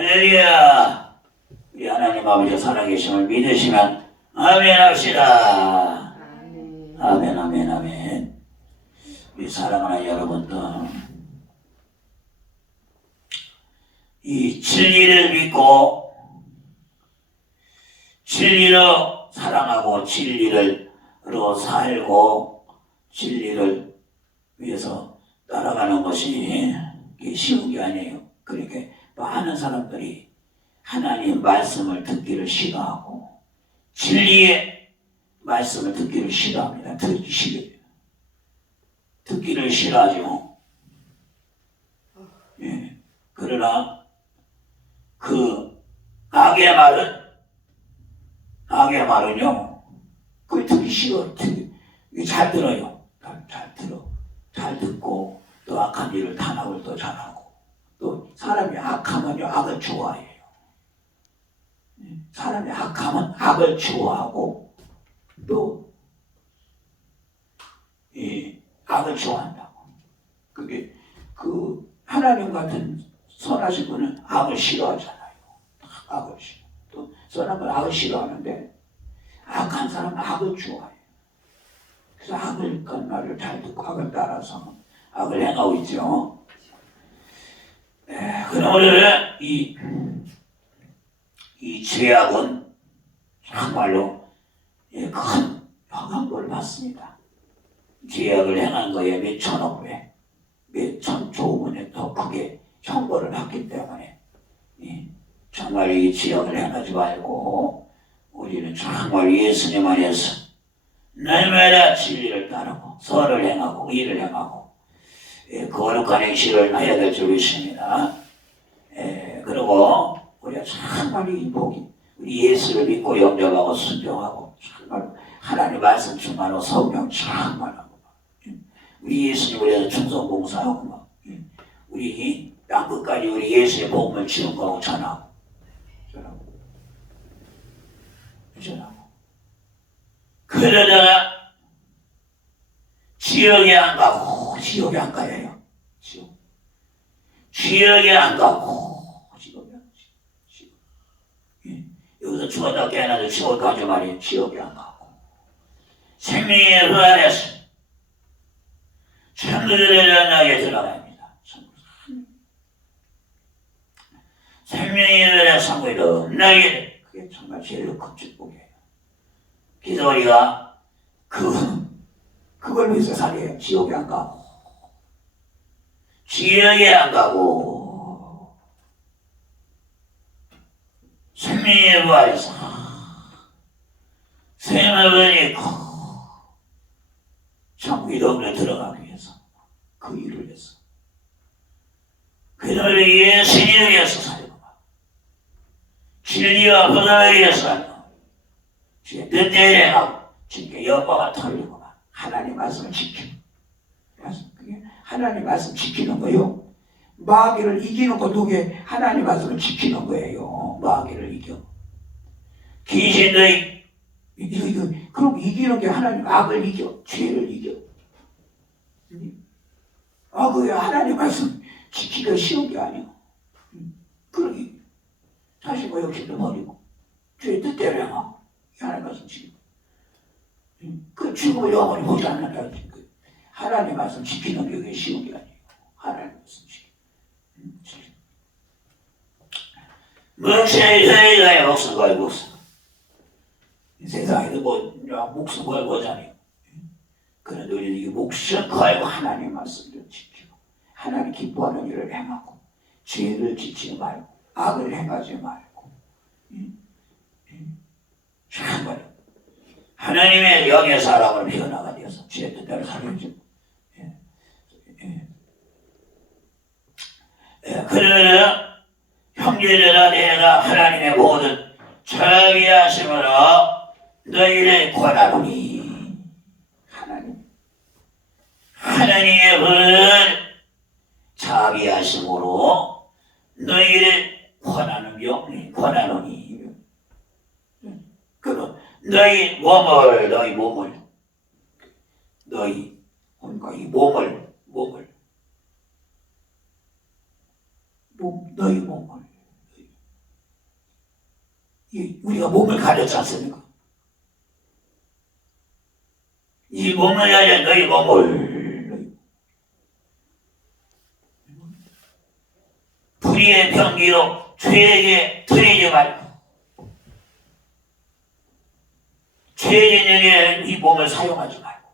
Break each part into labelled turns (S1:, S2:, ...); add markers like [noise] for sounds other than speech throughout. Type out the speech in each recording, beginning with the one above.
S1: 할렐루야. 우리 하나님 아버지 살아계심을 믿으시면 아멘 합시다.
S2: 아멘.
S1: 아멘, 아멘. 우리 사랑하는 여러분들, 이 진리를 믿고, 진리로 사랑하고, 진리를로 살고, 진리를 위해서 따라가는 것이 쉬운 게 아니에요. 그러니까 많은 사람들이 하나님 말씀을 듣기를 싫어하고, 진리의 말씀을 듣기를 싫어합니다. 듣기 싫어요. 듣기를 싫어하죠. 예. 그러나 그 악의 말은 악의 말은요. 그 듣기 싫어. 듣기 잘 들어요. 잘, 잘 들어. 잘 듣고 또 악한 일을 탄압을 또 잘하고 또 사람이 악하면요 악을 좋아해요. 예. 사람이 악하면 악을 좋아하고 또이 악을 좋아한다고. 그게 그 하나님 같은 선하신 분은 악을 싫어하잖아요. 악을 싫어. 또 선한 분 악을 싫어하는데 악한 사람은 악을 좋아해요. 그래서 악을 건 말을 잘 듣고 악을 따라서 악을 행하고 있죠. 에, 그럼 오늘은 이, 이 죄악은 정말로 예, 큰 영향을 받습니다. 죄악을 행한 거에 몇 천억 배, 몇천 조문에 더 크게 형벌을 받기 때문에 예, 정말 이 죄악을 행하지 말고 우리는 정말 예수님 안에서 날마다 진리를 따르고 선을 행하고 일을 행하고 예, 거룩한 행실을 해야 될 줄 믿습니다. 예, 그리고 우리가 정말 이 복이 우리 예수를 믿고 영접하고 순종하고 정말 하나님 말씀 충만하고 성령 충만하고 예, 우리 예수님 위해서 충성 봉사하고 막 예, 우리 땅 끝까지 우리 예수의 복음을 증거하고 전하고 전하고 전하고 그러다가 지역에 안 가고 지역에 안 가요 지역 지역에 안 가고 지역에 안 지역. 예. 여기서 죽었다 깨어나도 지옥 가지 말이에요 지역에 안 가고 생명의 그 안에서 천국의 연락에 천국. 생명의 연락 상고에 넘나게 돼. 그게 정말 제일 큰 축복이에요 우리가 그 그걸 위해서 살아요 지옥에 안 가고 지역에 안 가고 생명의 부활에서 생명을 잃고 천국의 동네 들어가기 위해서. 그 일을 위해서. 그들을 예수님 위해서 살고 진리와 보답을 위해서 살고 주의 뜻대로 행하고 주님께 영광을 돌리고 하나님 말씀을 지키고 그게 하나님 말씀 지키는 거요. 마귀를 이기는 거 누게 하나님 말씀을 지키는 거예요. 마귀를 이겨. 귀신도 이- 이겨, 이겨. 그럼 이기는 게 하나님 악을 이겨. 죄를 이겨. 아, 그게 하나님 말씀 지키기가 쉬운 게 아니고. 그러기 자신과 욕심도 버리고 죄 뜻대로 행하고 하나님 말씀 지키고. 그 죽음을 영원히 보지 않는다. 그 하나님 말씀 지키는 게 그게 쉬운 게 아니에요. 하나님 말씀 지키. 목숨이 회의가야 목숨 걸고 세상에도 뭐 목숨 걸고 하잖아요. 그런데 우리는 이 목숨 걸고 하나님 말씀을 지키고 하나님 기뻐하는 일을 행하고 죄를 지키지 말고 악을 행하지 말고 정말 하나님의 영의 사람을 피어나가 되어서 주의 뜻대로 살려주고 예. 예. 예, 그러면 형제들아 내가 하나님의 모든 자비하심으로 너희를 권하노니. 하나님. 하나님의 분을 자비하심으로 너희를 권하는 영이 권하노니. 그럼 너희 몸을 너희 몸을 너희 그러니까 이 몸을 몸을 몸 너희 몸을. 이 우리가 몸을 가졌지 않습니까? 이 몸을 위하여 너희 몸을. 불의의 병기로 죄에게 드리지 말고 죄진에게 이 몸을 사용하지 말고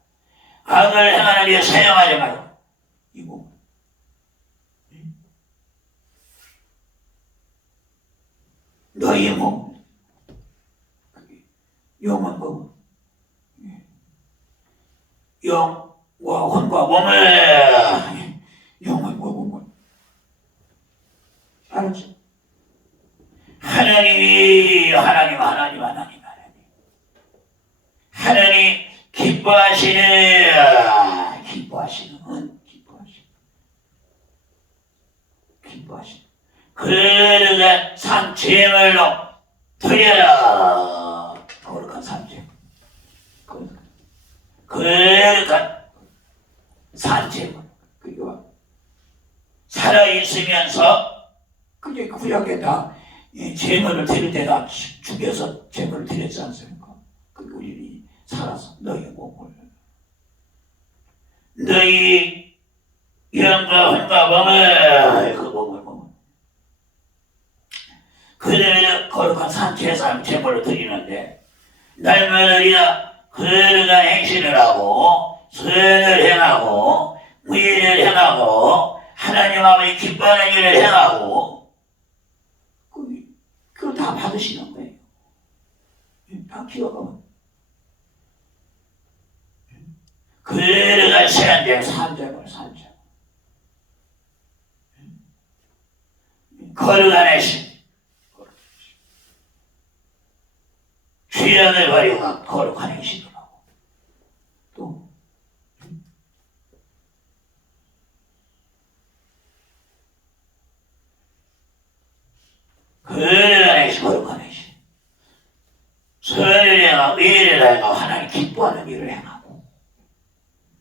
S1: 악을 행하는 데 사용하지 말고 이 몸. 너희 몸. 영은 몸 영과 혼과 몸을. 영은 몸을. 알았지? 하나님이 하나님 하나님 하나님 하나님. 하나님 기뻐하시는 기뻐하시는 은 기뻐하시는. 기뻐하시는 그러한 산재물로 드려라. 거룩한 산재물 거룩한 산재물. 그리고 살아있으면서 그게 구약에다 이 재물을 드릴 때다 죽여서 재물을 드렸지 않습니까? 그 우리 살아서 너희 몸을. 너희 영과 혼과 몸을 그 몸을 그들을 거룩한 산제사람 제물을 드리는데 날마다리야 그들과 행실을 하고 선을 행하고 의를 행하고 하나님 아버지 기뻐하는 일을 행하고 그- 그걸 다 받으시는 거예요. 다 기억하면 그들과 세안된 산적을 산적 거룩한 신 주연을 버리고 거룩한 행실을 하고 또 거룩한 행실 거룩한 행실 선을 행하고 의를 행하고 하나님 기뻐하는 일을 행하고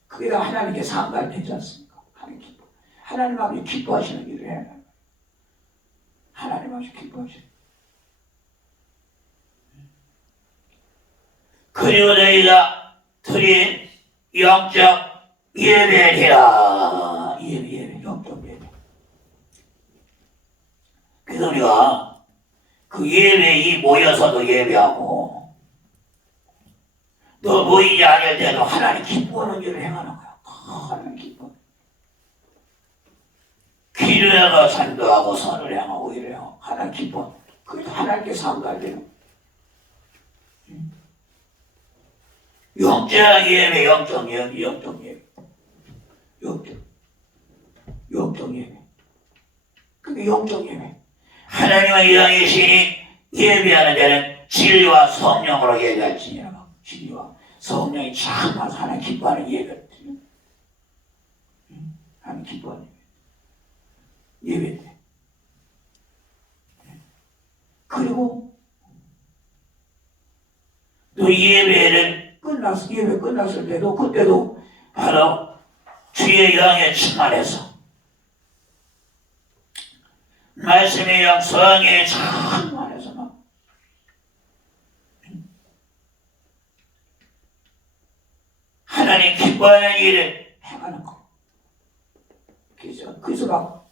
S1: 그게 다 하나님께 상달되지 않습니까? 하나님 기뻐 하나님 아버지 기뻐하시는 일을 해요. 하나님 아버지 기뻐하시는 그리고 너희가 드린 영적 예배니라. 예배 예배 영적 예배. 그래서 우리가 그 예배에 모여서도 예배하고 또 모이지 않을 때도 하나님 기뻐하는 일을 행하는 거야. 하나님 기뻐 기도하고 산도하고 선을 일을 행하고 하나님 기뻐 그게 다 하나님께 상달되는 영적 예배, 영적 예배, 영적 예배, 영적, 영적 예배. 그게 영적 예배. 하나님의 영이시니 예배하는 자는 진리와 성령으로 예배할지니라. 진리와 성령이 참만 하나님 기뻐하는. 응? 하나님 기뻐하는 예배. 예배 때. 그리고 또 예배를 끝났 예배 끝났을 때도 그때도 바로 주의 영에 충만해서 말씀의 영 성에 충만해서 막 하나님 기뻐하는 일을 행하는 거. 그래서 그래서 막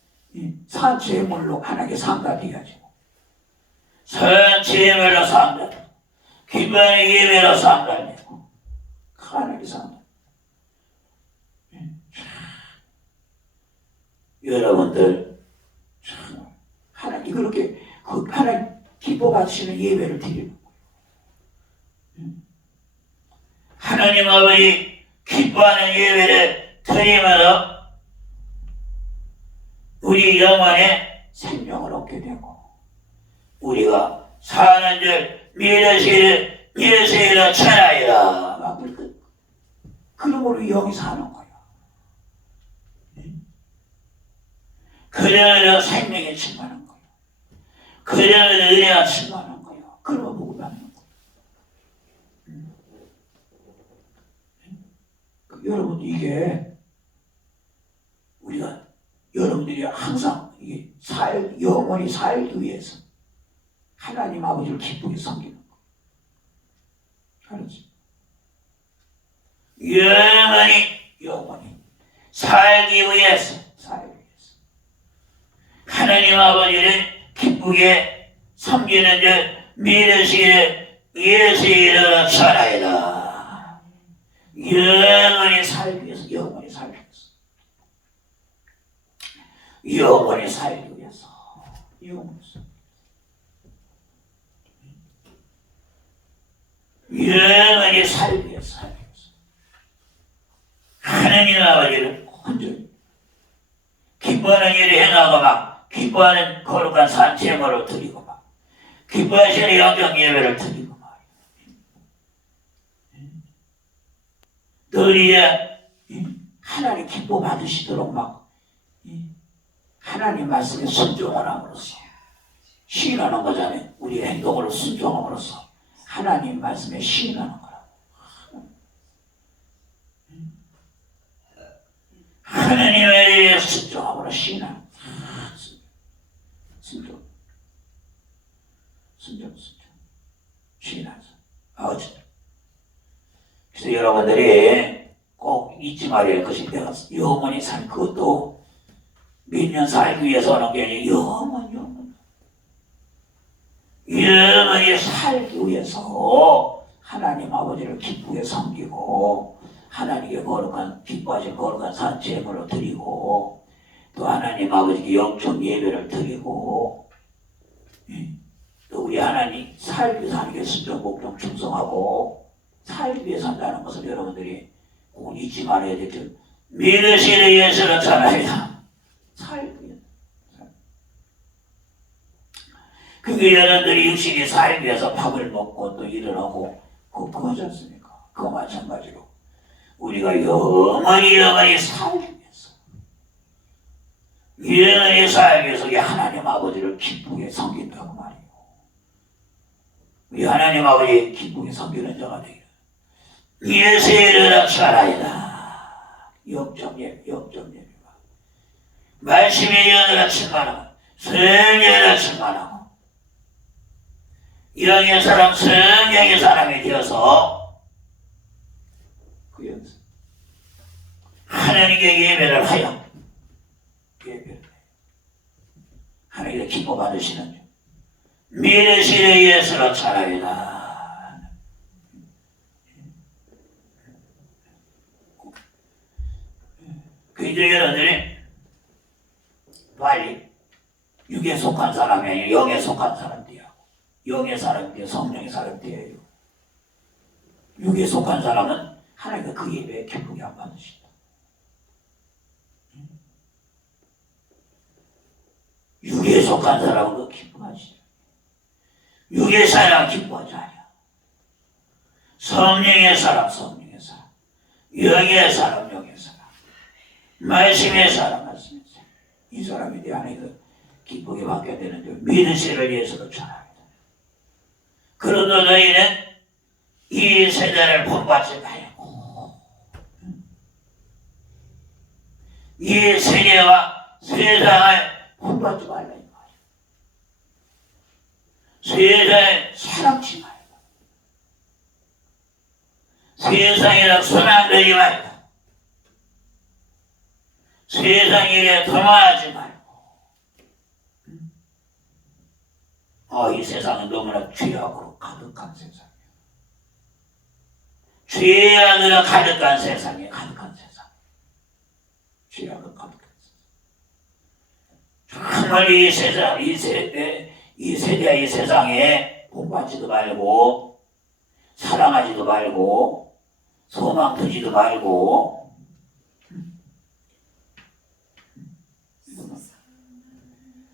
S1: 산재물로 하나님께 상달해야지. 산재물로 상달. 기뻐하는 예배로 상달 하나님께 상달. [laughs] 여러분들 참 하나님 그렇게 그 하나님 기뻐 받으시는 예배를 드리는 거예요. 하나님 아버지 기뻐하는 예배를 드리므로 우리 영혼에 생명을 얻게 되고 우리가 사는 줄 믿으시를 막 그, 그러므로 영이 사는 거야. 그러므로 생명이 충만한 거야. 그러므로 은혜가 충만한 거야. 그러면 보고 받는 거야. 여러분 이게 우리가 여러분들이 항상 이게 살 영원히 살기 위해서 하나님 아버지를 기쁘게 섬기는 거. 알았지? 영원히 영원히. 살기 위해서 살기 위해서. 하나님 아버지를 기쁘게 섬기는 자 믿으시기를 예수 이름으로 살아야다. 영원히 살기 위해서 영원히 살기 위해서. 영원히 살기 위해서. 영원히 살기 위해서. 영원히 살기 위해서 하나님 아버지를 온전히 기뻐하는 일을 행하고 막 기뻐하는 거룩한 산책으로 드리고 막 기뻐하시는 영적 예배를 드리고 막 너희야 하나님 기뻐 받으시도록 막 이, 하나님 말씀에 순종하함으로써 시인하는 거잖아요. 우리 행동으로 순종함으로써 하나님 말씀에 시인하는 거라고. 하나님의 순종함으로 시인하는 순종, 순종, 순종, 시인하면서 아버지. 그래서 여러분들이 꼭 잊지 말아야 할 것이 내가 영원히 살 그것도 몇 년 살기 위해서 하는 게 아니라 영원 영원 영원히 살기 위해서 하나님 아버지를 기쁘게 섬기고 하나님께 거룩한 기뻐하신 거룩한 산책으로 드리고 또 하나님 아버지께 영적 예배를 드리고 예, 또 우리 하나님 살기 위해서 하나님께 순종 복종 충성하고 살기 위해 산다는 것을 여러분들이 꼭 잊지 말아야 되죠. 믿으시는 예수는 살아야 살기 위해. 그게 여러분들이 육신이 살기 위해서 밥을 먹고 또 일을 하고 그거 그거지 않습니까? 그거 마찬가지로 우리가 영원히 영원히 살기 살기 위해서 우리 하나님 아버지를 기쁘게 섬긴다고 말이에요. 우리 하나님 아버지 기쁘게 섬기는 자가 되기를 예수를 살아이다. 역정예, 역정예. 말씀의 영으로 충만하고 성령으로 충만하고 영의 사람, 성령의 사람이 되어서 그 연습 하나님께 예배를 하여 예배를 해요. 하나님께 기뻐 받으시는 중 믿으시는 예수로 살아이다. 그 이제 여러분들이 빨리 육에 속한 사람이 아니라 영에 속한 사람 돼요. 영의 사람 돼요. 성령의 사람 돼요. 육에 속한 사람은 하나님과 그 예배에 기쁘게 안 받으신다. 육에 속한 사람은 그 기뻐하지. 육의 사람 기뻐하지 않아. 성령의 사람, 성령의 사람. 영의 사람, 영의 사람. 말씀의 사람, 말씀의 사람. 이내 안에 그 기쁘게 받게 되는데 믿으시를 위해서도 전합니다. 그러나 너희는 이 세대를 본받지 말고 이 세계와 세상을 본받지 말라 이 말이야. 세상을 사랑치 말고 세상이라 소망되지 말고 세상에 도망하지 말고 아, 이 세상은 너무나 죄악으로 가득한 세상이야. 죄악으로 가득한 세상이야. 가득한 세상. 죄악으로 가득한 세상. 정말 이 세상, 이 세대, 이 세대, 이 세상에 본받지도 말고, 사랑하지도 말고, 소망 두지도 말고,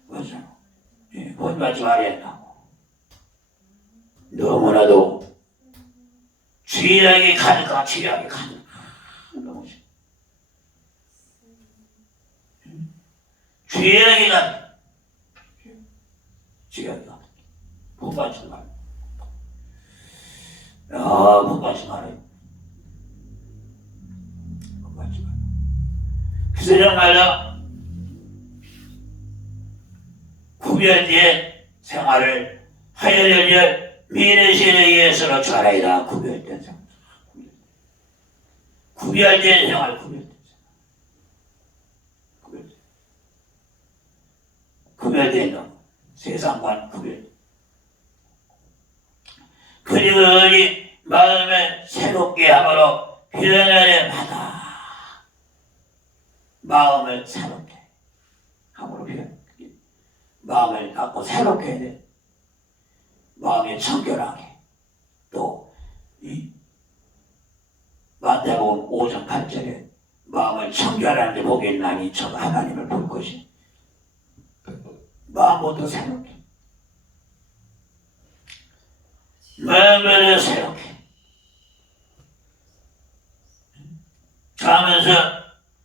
S1: 맞아요. 예, 본받지 말아야 한다고. 너무나도 죄악이 가득한 죄악이 가득한 너무 싫어. 죄악이 가득 죄악이 가득 본받지 말고 아 본받지 말아요 본받지 말고 그래서 정말로 구별된 생활을 미래신의 예수로 전하이라 구별된 생활 구별된 생활. 구별된 생활 구별된 구별된 놈 세상과는 구별 우리 마음을 새롭게 함으로 변화를 받아. 마음을 새롭게 함으로 변 마음을 갖고 새롭게 해야 돼. 마음이 청결하게. 또 이 마태복음 5장 8절에 마음을 청결하게 보겠나니 저 하나님을 볼 것이 마음부터 새롭게. 마음을 새롭게. 하면서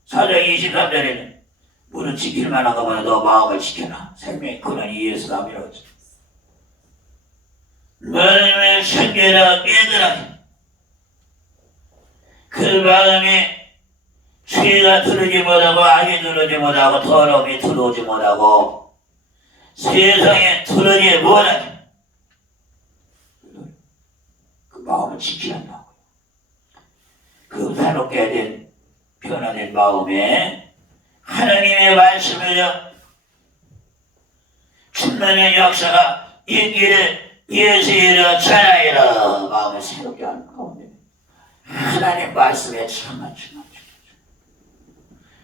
S1: 사장 23절에는 무릇 지킬 만한 것보다 너 마음을 지켜라. 생명의 근원이 예수 남이라고 했죠. 마음을 청결하고 깨끗하게 그 마음에 죄가 들어오지 못하고 악이 들어오지 못하고 더러움이 들어오지 못하고 세상에 들어오지 못하게 그 마음을 지켜야 한다고 그된 변화된 마음에 하나님의 말씀을 충만의 역사가 있기를 예수이라 전하이라. 마음을 새롭게 하는 가운데 하나님 말씀에 참아 참아 참아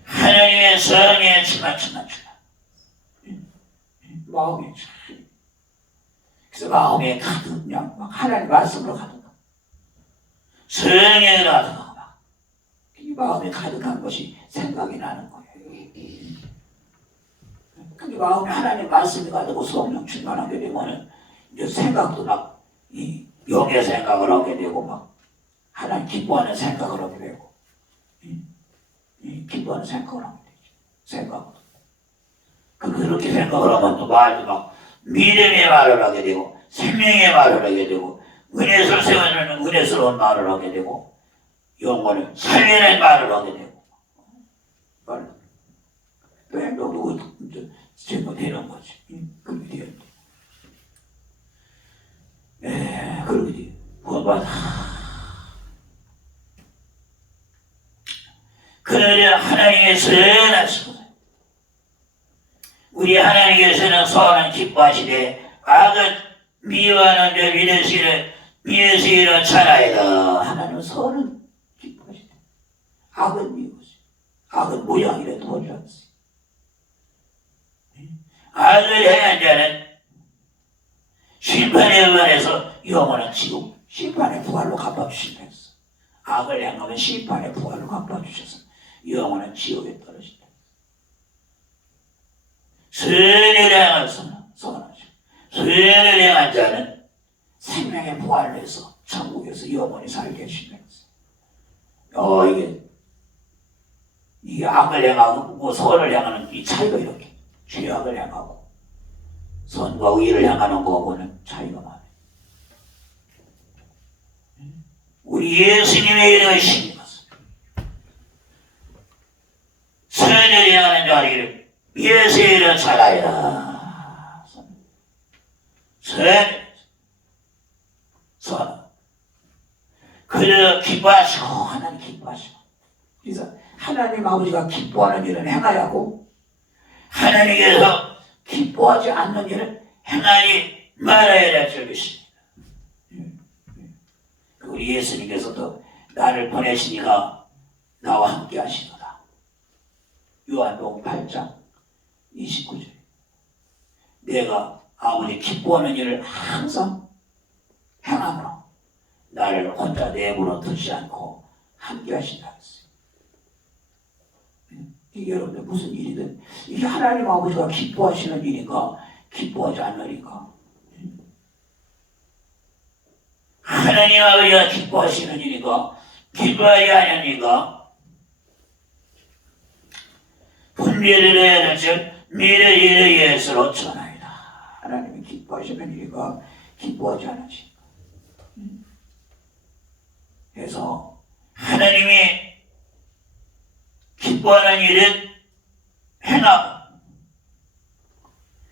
S1: 하나님의 성에 참아 참아 참아 마음이 참 그래서 마음에 가득 그냥 막 하나님 말씀으로 가득 성에 가득하고 막이 마음에 가득한 것이 생각이 나는 거예요 그 마음에 하나님 말씀이 가지고 성령 충만하게 되면은 이제 생각도 막 이 영의 생각을 하게 되고 막 하나님 기뻐하는 생각을 하게 되고 이, 이 기뻐하는 생각을 하게 되죠. 생각. 그 그렇게 생각을 하면 또 말도 막 믿음의 말을 하게 되고 생명의 말을 하게 되고 은혜스러운 세워주는 은혜스러운 말을 하게 되고 영혼을 살리는 말을 하게 되고 말. 또 행동도 그 제거 되는 거지. 그렇게 돼야 돼. 에, 그렇게 돼. 구원받아. 그러려 하나님의 선하시고 우리 하나님께서는 선은 기뻐하시되 악은 미워하는 자 믿으시는 믿으시는 차라이다 하나님은 선은 기뻐하시되 악은 미우시 악은 모양이라도 않으시 악을 행한 자는 심판에 의해서 영원한 지옥 심판의 부활로 갚아주신다 했어 악을 행하면 심판의 부활로 갚아주셔서 영원한 지옥에 떨어진다. 선을 행한 선, 선하죠. 선을 행한 자는 생명의 부활을 해서 천국에서 영원히 살게 하신다. 어, 이게, 이 악을 행하고 뭐 선을 행하는 이 차이가 이렇게. 죄악을 행하고 선과 의를 행하는 거하고는 차이가 많아요. 우리 예수님의 이르신 것은 선을 행하는 자리를 이름 잘하여라. 선, 선. 그를 기뻐하시고 하나님 기뻐하시고 그래서 하나님 아버지가 기뻐하는 일은 행하야 하고 하나님께서 기뻐하지 않는 일을 행하지 말아야 될줄 믿습니다. 우리 예수님께서도 나를 보내시니가 나와 함께 하시노라. 요한복음 8장 29절. 내가 아버지 기뻐하는 일을 항상 행함으로 나를 혼자 내버려 두지 않고 함께 하신다 했어요. 이게 여러분들 무슨 일이든 이게 하나님 아버지가 기뻐하시는 일인가 기뻐하지 일인가 하나님 아버지가 기뻐하시는 일인가 기뻐하지 일인가 분별을 해야 될즉 미래 일에 예수로 전하이다 하나님이 기뻐하시는 일인가 기뻐하지 않으신가 그래서 하나님이 기뻐하는 일은 행하고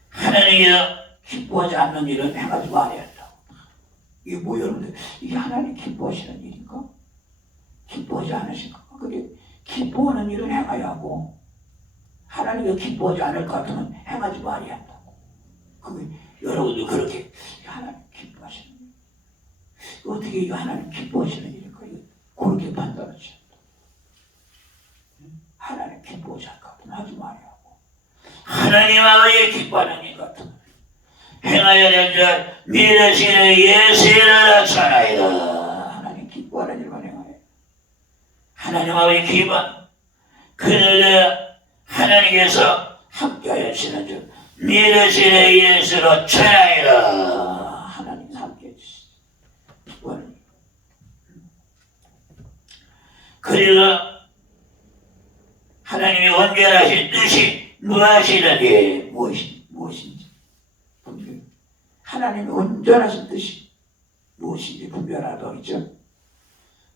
S1: 하나님께서 기뻐하지 않는 일은 행하지 말아야 한다고. 이게 뭐 여러분들 이게 하나님 기뻐하시는 일인가? 기뻐하지 않으신가? 그게 기뻐하는 일은 행해야 하고 하나님이 기뻐하지 않을 것 같으면 행하지 말아야 한다고. 그게 여러분들 그렇게 하나님 기뻐하시는 일. 어떻게 하나님 기뻐하시는 일일까? 그렇게 판단하셔야 한다. 하나님 기뻐하지 않을 것 같으면 하지 말아야 하고 하나님 아버지 기뻐하는 일 같으면 행하여 된자 믿으시는 예수를 나타나이다. 하나님 기뻐하는 일만 행하여. 하나님 아버지 기뻐. 그들을 하나님께서 함께하여 주시는 줄 믿으시는 예수로 전하이다. 하나님. 기뻐하는 일. 그리고 하나님이 원결하신 뜻이 무엇이든지 무엇이 무엇인지 분별. 하나님의 온전하신 뜻이 무엇인지 분별하도록 있죠.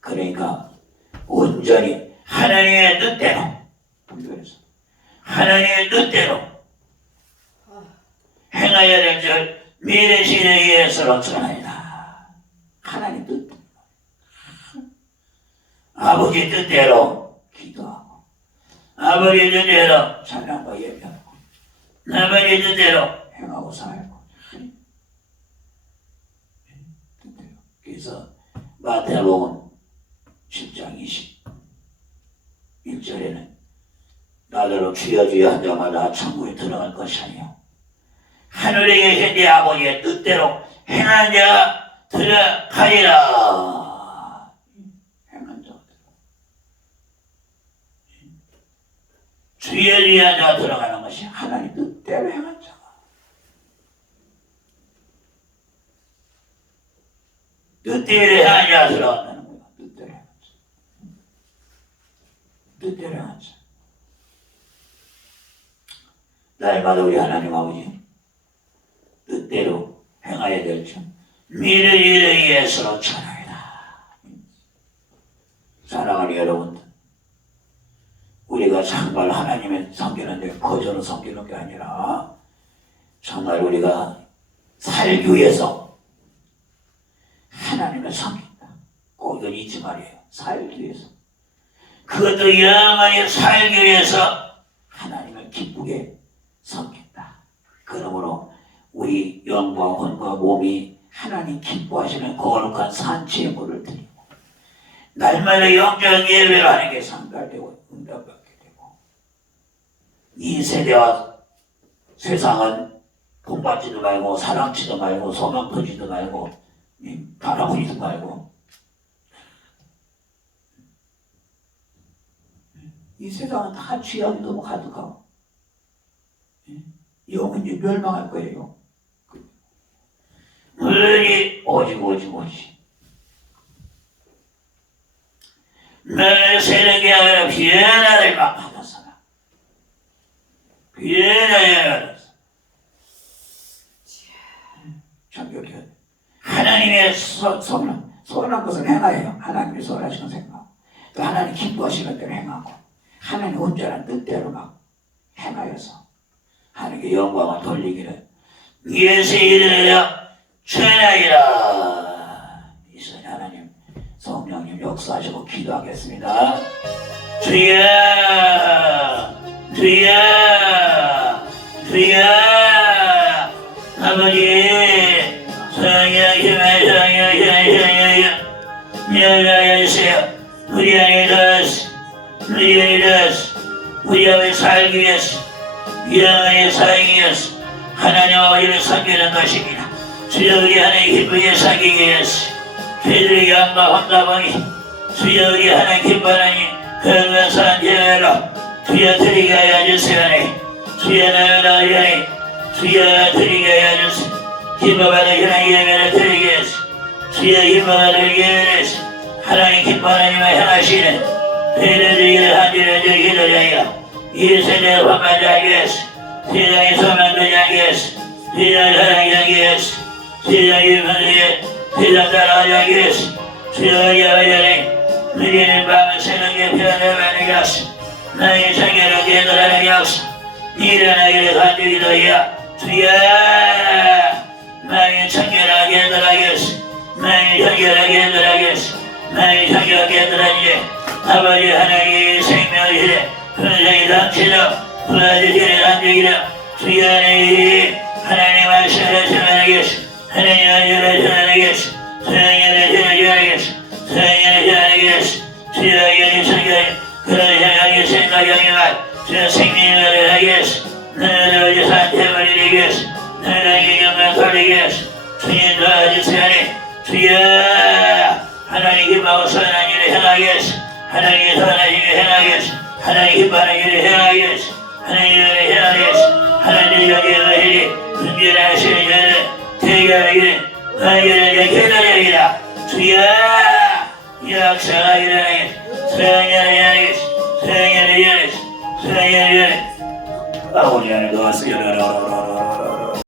S1: 그러니까 온전히 하나님의 뜻대로 분별해서 하나님의 뜻대로 행하여 될줄 믿으시는 예수로 전하이다. 하나님 뜻 아버지 뜻대로 기도하고 아버지 뜻대로 찬양과 예배하고 아버지 뜻대로 행하고 살고 뜻대로 그래서 마태복음 10장 21절에는 나더러 주여 주여 한 자마다 천국에 들어갈 것이 아니요. 하늘에 계신 내 아버지의 뜻대로 행한 자가 들어가리라. 행한 들어가 주여 주여 한 자가 들어가는 것이 하나님 뜻대로 행한 자가 뜻대로 행한 자가 들어간다는 거야 뜻대로 행한 자 뜻대로 행한 자 날마다 우리 하나님 아버지 뜻대로 행하여 될줄 미르리를 예수로 전하이다. 사랑하는 여러분들, 우리가 정말 하나님의 섬기는데 거저는 섬기는 게 아니라 정말 우리가 살기 위해서 하나님을 섬긴다. 꼭 이건 잊지 말이에요. 살기 위해서. 그것도 영원히 살기 위해서 하나님을 기쁘게 섬긴다. 그러므로 우리 영과魂과 몸이 하나님 기뻐하시는 거룩한 산제물을 드리고 날마다 영적 예배를 하는 게 상달되고 응답받게 되고 이 세대와 세상은 본받지도 말고 사랑치도 말고 소망 터지도 말고 이 바라보지도 말고 이 세상은 다 취약이 너무 가득하고 영은 이제 멸망할 거예요. 물론이 오직 오직 오직 내 세력이 아니라 변화를 막 받았어라. 변화를 받았어 참교회 하나님의 소, 소원, 소원한 것을 행하여 하나님이 소원하시는 생각 또 하나님 기뻐하시는 대로 행하고 하나님 온전한 뜻대로 막 행하여서 하나님께 영광을 돌리기를. 예수 이름으로 전하이라. 이선 하나님 성령님 역사하시고 기도하겠습니다. 주여 주여 주여. 아버지 성령 힘의 성령 성령 성령 주세요. 우리 안에 들어서 우리 안에 들어서 우리 안에 살기 위해서 살기 위해서 하나님 아버지를 섬기는 것입니다. 주여 우리 하나님 기쁘게 살기 위해서 저희들의 영과 환가방이 주여 우리 하나님 기뻐하니 건강한 예배로 주여 드리게 하여 주시오니 주여 나가라오니 주여 드리게 하여 주시오. 기뻐받은 하나님 예배를 드리게 해서 주여 기뻐받은 예배를 하나님 기뻐하는 님을 향하시는 배려드리기를 한주를 기도하여 Yüzünü kameraya gez. Sineyi sonundaya gez. Sinelere gez. Sineyi müziği. Sinelere gez. Sineye geveyelim. Müziğinin bağımsını getirene beni yaz. Neyse gerektiğine yaz. Nirene gereken düğdaya. Suya. Neyse gerektiğine yaz. Neyse gerektiğine yaz. Neyse gerektiğine yaz. Ama cehennemi sevmiyor Yeah, I know you give my son, I need a hell, I guess. I know you thought I need a hell, I guess. Hani bana yürü hayır. Hani yürü hayır. Hani yürü hayır. Yürü şey yürü. Tekrar yürü. Hani yürü de kenara yürü. Suya. Yok sana yürü hayır. Sen yürü hayır. Sen yürü hayır. Sen yürü hayır. Ağul yani doğası yürü.